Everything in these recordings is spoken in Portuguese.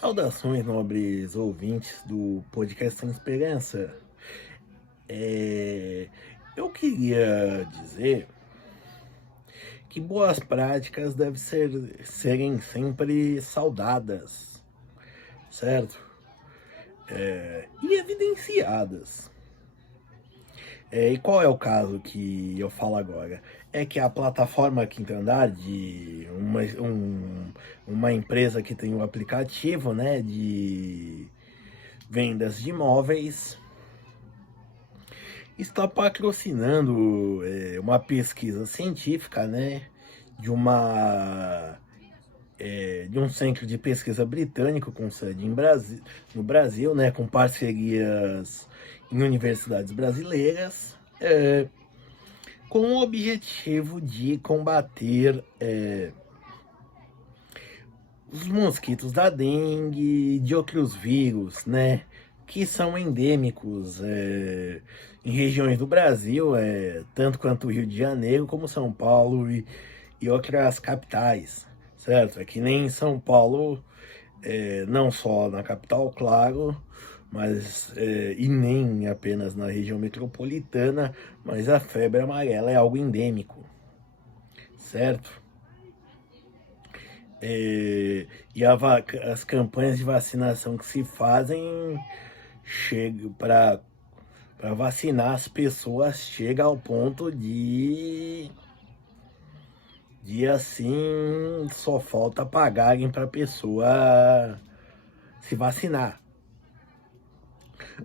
Saudações, nobres ouvintes do podcast Sem Esperança. Eu queria dizer que boas práticas devem serem sempre saudadas, certo? E evidenciadas. E qual é o caso que eu falo agora? É que a plataforma Quinto Andar, de uma empresa que tem um aplicativo, né, de vendas de imóveis, está patrocinando uma pesquisa científica, né, de um centro de pesquisa britânico com sede no Brasil, né, com parcerias em universidades brasileiras, com o objetivo de combater os mosquitos da dengue e de outros vírus, né, que são endêmicos em regiões do Brasil, tanto quanto o Rio de Janeiro, como São Paulo e outras capitais, certo? É que nem em São Paulo, não só na capital, claro, mas e nem apenas na região metropolitana, mas a febre amarela é algo endêmico, certo? E as campanhas de vacinação que se fazem chega para vacinar as pessoas chega ao ponto de assim só falta pagarem para a pessoa se vacinar.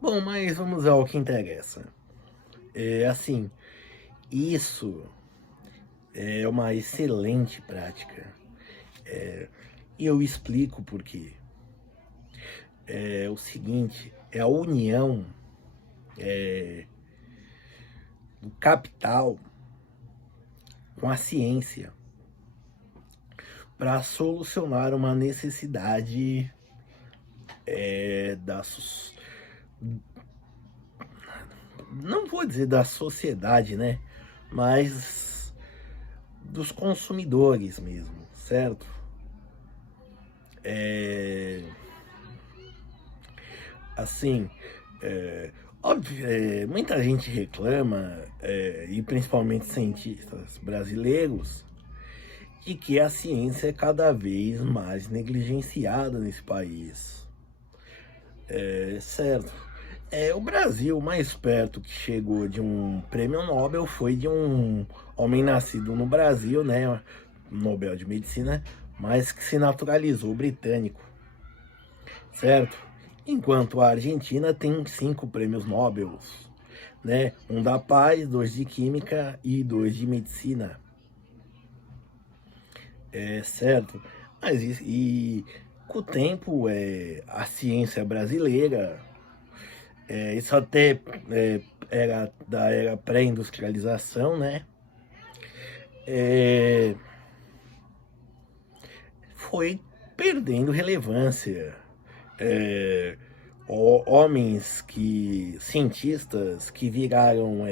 Bom, mas vamos ao que interessa. Assim, isso é uma excelente prática. E eu explico por quê. É o seguinte, é a união do capital com a ciência para solucionar uma necessidade não vou dizer da sociedade, né? Mas dos consumidores mesmo, certo? Assim, óbvio, muita gente reclama, e principalmente cientistas brasileiros, de que a ciência é cada vez mais negligenciada nesse país. Certo. O Brasil mais perto que chegou de um prêmio Nobel foi de um homem nascido no Brasil, né? Nobel de Medicina, mas que se naturalizou britânico, certo? Enquanto a Argentina tem 5 prêmios Nobel, né? Um da paz, 2 de química e 2 de medicina. Certo? Mas com o tempo, a ciência brasileira, isso até era da era pré-industrialização, né? Foi perdendo relevância. É, cientistas que viraram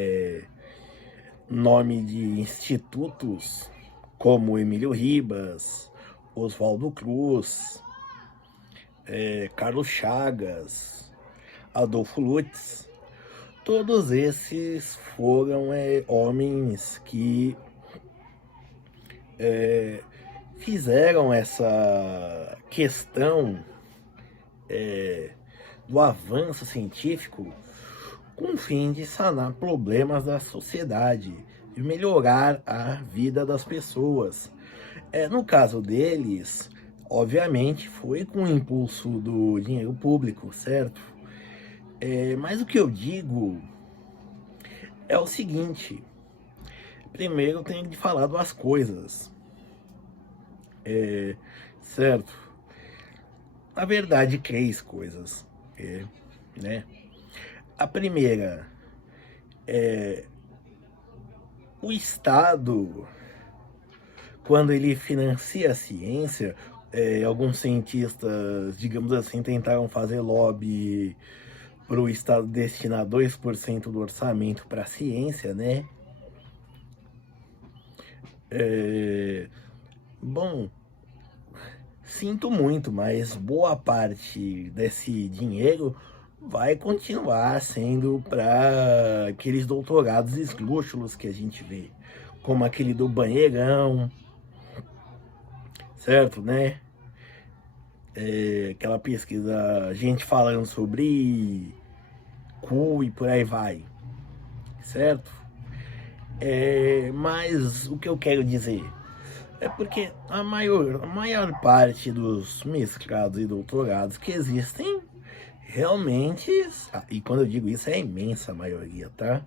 nome de institutos como Emílio Ribas, Oswaldo Cruz, Carlos Chagas, Adolfo Lutz, todos esses foram homens que fizeram essa questão do avanço científico com o fim de sanar problemas da sociedade, de melhorar a vida das pessoas. No caso deles, obviamente, foi com o impulso do dinheiro público, certo? Mas o que eu digo é o seguinte: primeiro eu tenho de falar duas coisas, certo? Na verdade, 3 coisas, né? A primeira, o Estado, quando ele financia a ciência, alguns cientistas, digamos assim, tentaram fazer lobby para o Estado destinar 2% do orçamento para a ciência, né? Bom, sinto muito, mas boa parte desse dinheiro vai continuar sendo para aqueles doutorados esdrúxulos que a gente vê, como aquele do banheirão, certo, né? Aquela pesquisa, gente falando sobre cu e por aí vai, certo? Mas o que eu quero dizer é porque a maior parte dos mestrados e doutorados que existem realmente, e quando eu digo isso é a imensa maioria, tá?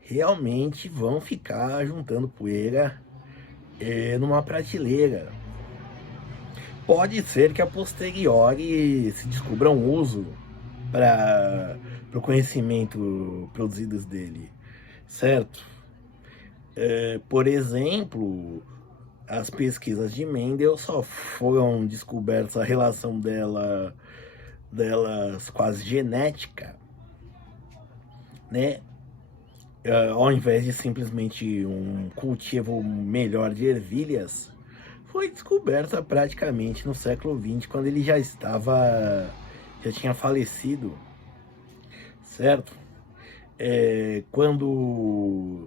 Realmente vão ficar juntando poeira numa prateleira. Pode ser que a posteriori se descubra um uso para o conhecimento produzidos dele, certo? Por exemplo, as pesquisas de Mendel só foram descobertas a relação delas com a genética, né? Ao invés de simplesmente um cultivo melhor de ervilhas, foi descoberta praticamente no século XX, quando ele já tinha falecido, certo? Quando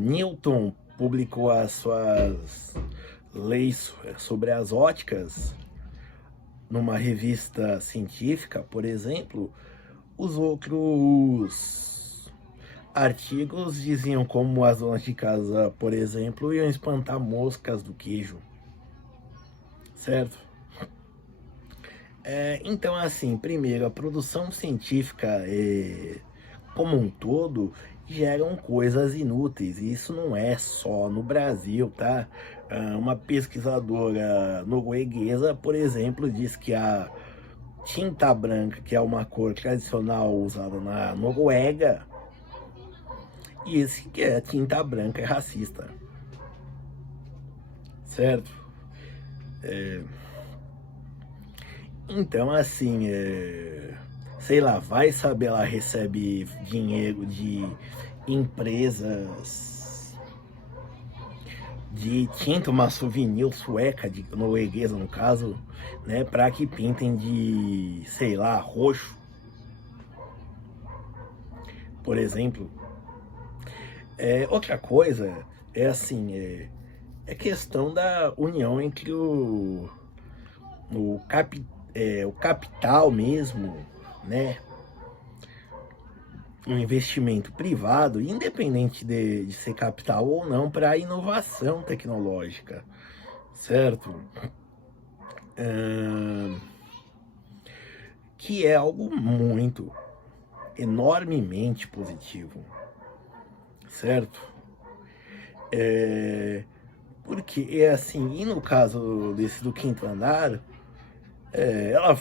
Newton publicou as suas leis sobre as óticas numa revista científica, por exemplo, os outros artigos diziam como as donas de casa, por exemplo, iam espantar moscas do queijo, certo? Então, assim, primeiro, a produção científica como um todo geram coisas inúteis, e isso não é só no Brasil, tá? Uma pesquisadora norueguesa, por exemplo, diz que a tinta branca, que é uma cor tradicional usada na Noruega, e esse que é tinta branca é racista, certo? Então, assim, sei lá, vai saber, ela recebe dinheiro de empresas de tinta, uma souvenir sueca, de norueguesa no caso, né, para que pintem de, sei lá, roxo, por exemplo. Outra coisa é assim, é questão da união entre o, o capital mesmo, né? Um investimento privado, independente de ser capital ou não, para a inovação tecnológica, certo? Que é algo muito, enormemente positivo, certo? Porque é assim, e no caso desse do quinto andar,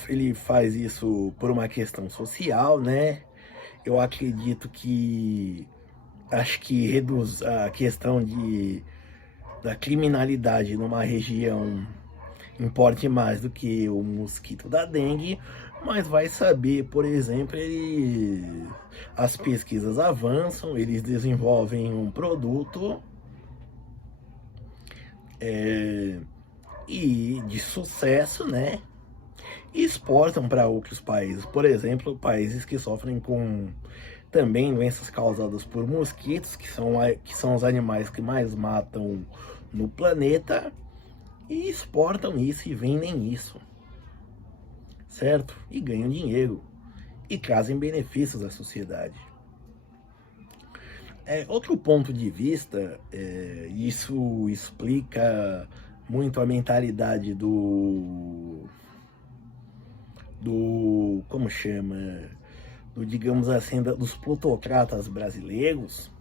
ele faz isso por uma questão social, né? Eu acredito que acho que reduz a questão da criminalidade numa região importe mais do que o mosquito da dengue, mas vai saber, por exemplo, as pesquisas avançam, eles desenvolvem um produto e de sucesso, né? E exportam para outros países, por exemplo, países que sofrem com também doenças causadas por mosquitos, que são os animais que mais matam no planeta, e exportam isso e vendem isso, certo? E ganham dinheiro e trazem benefícios à sociedade. Outro ponto de vista, isso explica muito a mentalidade como chama, digamos assim, dos plutocratas brasileiros,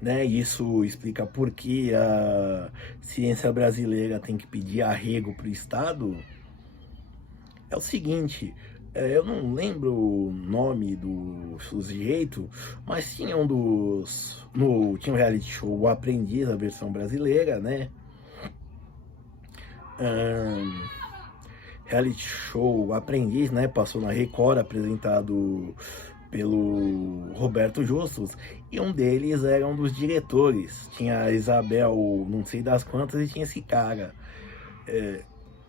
né? Isso explica por que a ciência brasileira tem que pedir arrego para o Estado. É o seguinte, eu não lembro o nome do sujeito, mas tinha tinha um reality show O Aprendiz, a versão brasileira, né? Reality show Aprendiz, né? Passou na Record, apresentado pelo Roberto Justus, e um deles era um dos diretores. Tinha a Isabel, não sei das quantas, e tinha esse cara,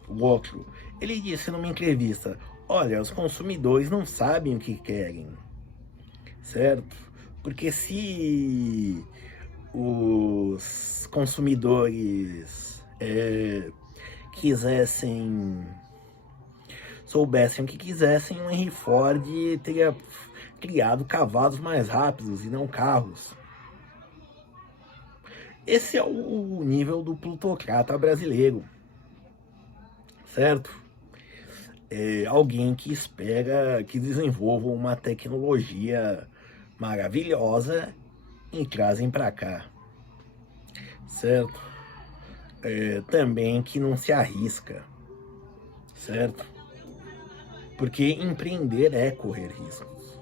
o outro. Ele disse numa entrevista: olha, os consumidores não sabem o que querem, certo? Porque se os consumidores soubessem o que quisessem, o Henry Ford teria criado cavalos mais rápidos e não carros. Esse é o nível do plutocrata brasileiro, certo? Alguém que espera que desenvolvam uma tecnologia maravilhosa e trazem para cá, certo? Também que não se arrisca, certo? Porque empreender é correr riscos.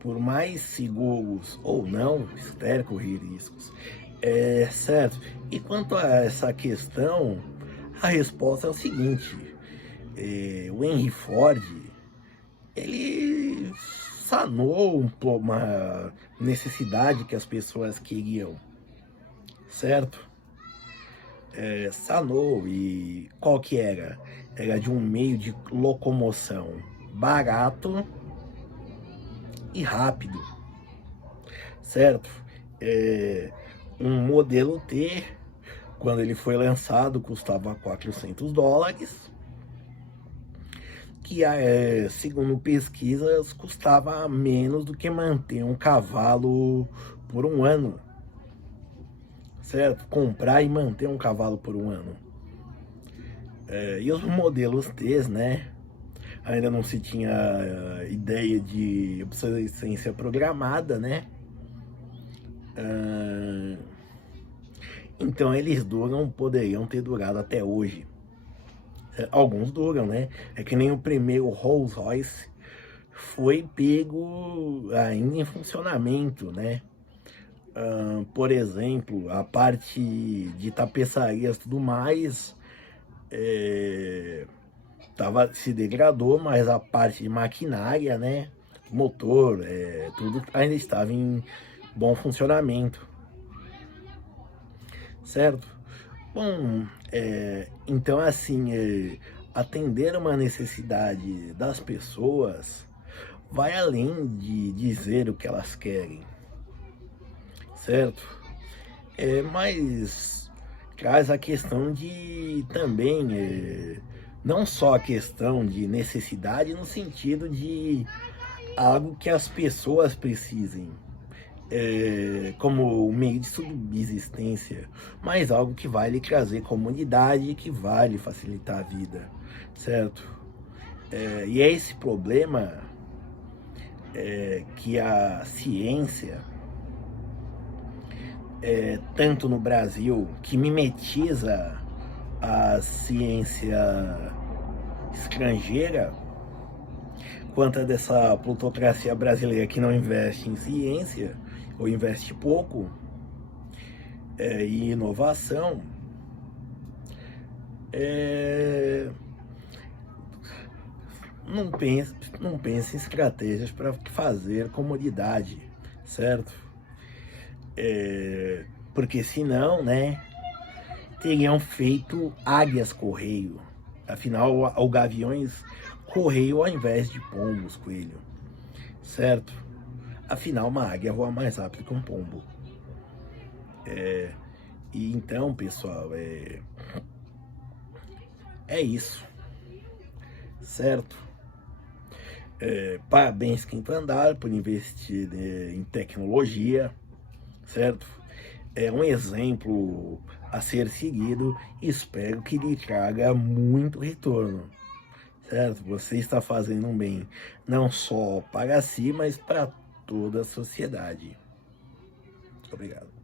Por mais seguros ou não, espera correr riscos. Certo? E quanto a essa questão, a resposta é o seguinte: o Henry Ford, ele sanou uma necessidade que as pessoas queriam, certo? Sanou, e qual que era? Era de um meio de locomoção barato e rápido, certo? Um modelo T, quando ele foi lançado, custava $400, que segundo pesquisas custava menos do que manter um cavalo por um ano, certo? Comprar e manter um cavalo por um ano. E os modelos T, né? Ainda não se tinha ideia de obsolescência programada, né? Então eles poderiam ter durado até hoje. Alguns duram, né? É que nem o primeiro Rolls Royce foi pego ainda em funcionamento, né? Por exemplo, a parte de tapeçarias e tudo mais se degradou, mas a parte de maquinária, né? Motor, tudo ainda estava em bom funcionamento, certo? Bom, então assim, atender uma necessidade das pessoas vai além de dizer o que elas querem, certo? Mas traz a questão de também, não só a questão de necessidade no sentido de algo que as pessoas precisem, como meio de subsistência, mas algo que vai lhe trazer comodidade e que vai lhe facilitar a vida, certo? E é esse problema que a ciência, tanto no Brasil, que mimetiza a ciência estrangeira, quanto a dessa plutocracia brasileira que não investe em ciência, ou investe pouco, e inovação, não pensa em estratégias para fazer comodidade, certo? Porque senão, né, teriam feito águias correio. Afinal, o gaviões correio ao invés de pombos coelho, certo? Afinal, uma águia voa mais rápido que um pombo. E então, pessoal, é isso, certo? Parabéns Quinto Andar por investir em tecnologia, certo? É um exemplo a ser seguido. Espero que lhe traga muito retorno, certo? Você está fazendo um bem não só para si, mas para toda a sociedade. Obrigado.